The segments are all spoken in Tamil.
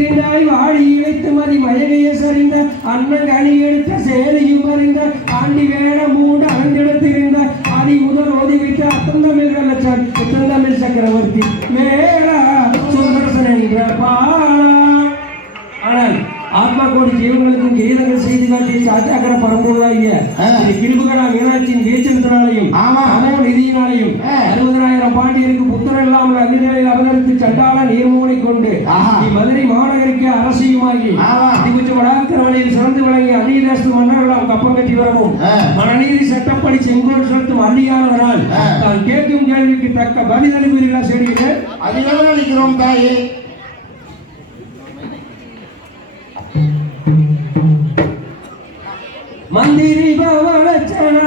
இருந்தாய் இழைத்து மதி மயகைய சரிந்த அண்ணன் கனி எடுத்த சேலையும் அறிந்த ஆண்டி வேட மூண்டு அலந்தெடுத்திருந்த அதி முதல் ஓதி அத்தந்தமிழ் கள்ளச்சான் அத்தந்தமிழ் சக்கரவர்த்தி. மேல சுந்தரசன் என்ற பாலா ஆத்மா கோடி ஜீவங்களுக்கும் கீதங்கள் செய்து காட்டிய சாச்சாக்கர பரம்பொருளாகிய மீனாட்சியின் வீச்சத்தினாலையும் ஆமா. அமோ நிதியினாலையும் ஆ. அறுபதாயிரம் பாண்டியருக்கு புத்திரர் இல்லாமல் அந்நிலையில் அவதரித்து சண்டாள நீர்மூனை கொண்டு. மதுரை மாநகருக்கு அரசியுமாகி ஆமா. அதிபட்ச வடாக்கிற வழியில் சிறந்து விளங்கி அந்நியதேசத்து மன்னர்களாம் கப்பம் கட்டி வரவும். மனநீதி சட்டப்படி செங்கோல் செலுத்தும் அள்ளியானதனால் ஆ. தான் கேட்கும் கேள்விக்கு தக்க பதில் அனுப்புகிறீர்களா செய்கிறேன் அதிகம் அளிக்கிறோம் தாயே மந்திரி பவனச்சன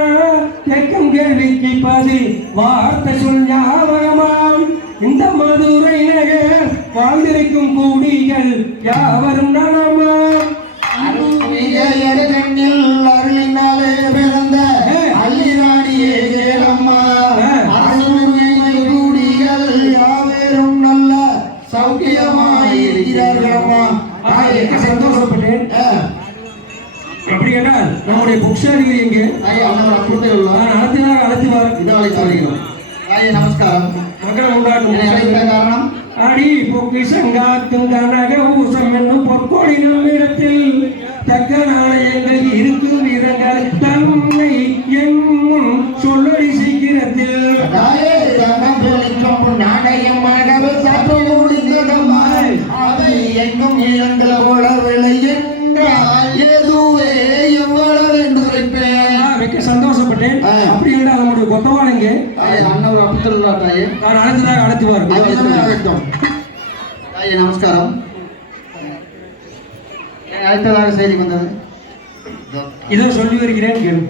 கேட்கும் கேள்விக்கு பதில் வார்த்தை சொல் ஞாபகமாம் இந்த மதுரை நகர் வாழ்ந்திருக்கும் கூடிகள் யாவரும் கண்ணில் அருளினாலே பிறந்த அள்ளிராணியே கேளம்மா யாவரும் நல்ல சௌக்கியமாயிருக்கிறார்களம்மா. ஆக நம்முடைய புக்ஷாரிகள் எங்கே தாயே அண்ணன் அற்புதம் நான் அழைத்ததாக அழைத்துவார் இது அழைத்து வருகிறோம் தாயே நமஸ்காரம் மக்களை என்னை உண்டாட்டும் அழைத்த காரணம் அடி பொக்கி சங்காத்தும் சந்தோஷப்பட்டேன். அப்படி என்றால் நம்முடைய அண்ணன் ஒரு அப்புத்தல்லா தாயே. நான் அழைத்ததாக அழைத்துவார். தாயே நமஸ்காரம். என்னை அழைத்ததாக செய்தி வந்தது? இதோ சொல்லி வருகிறேன் கேளு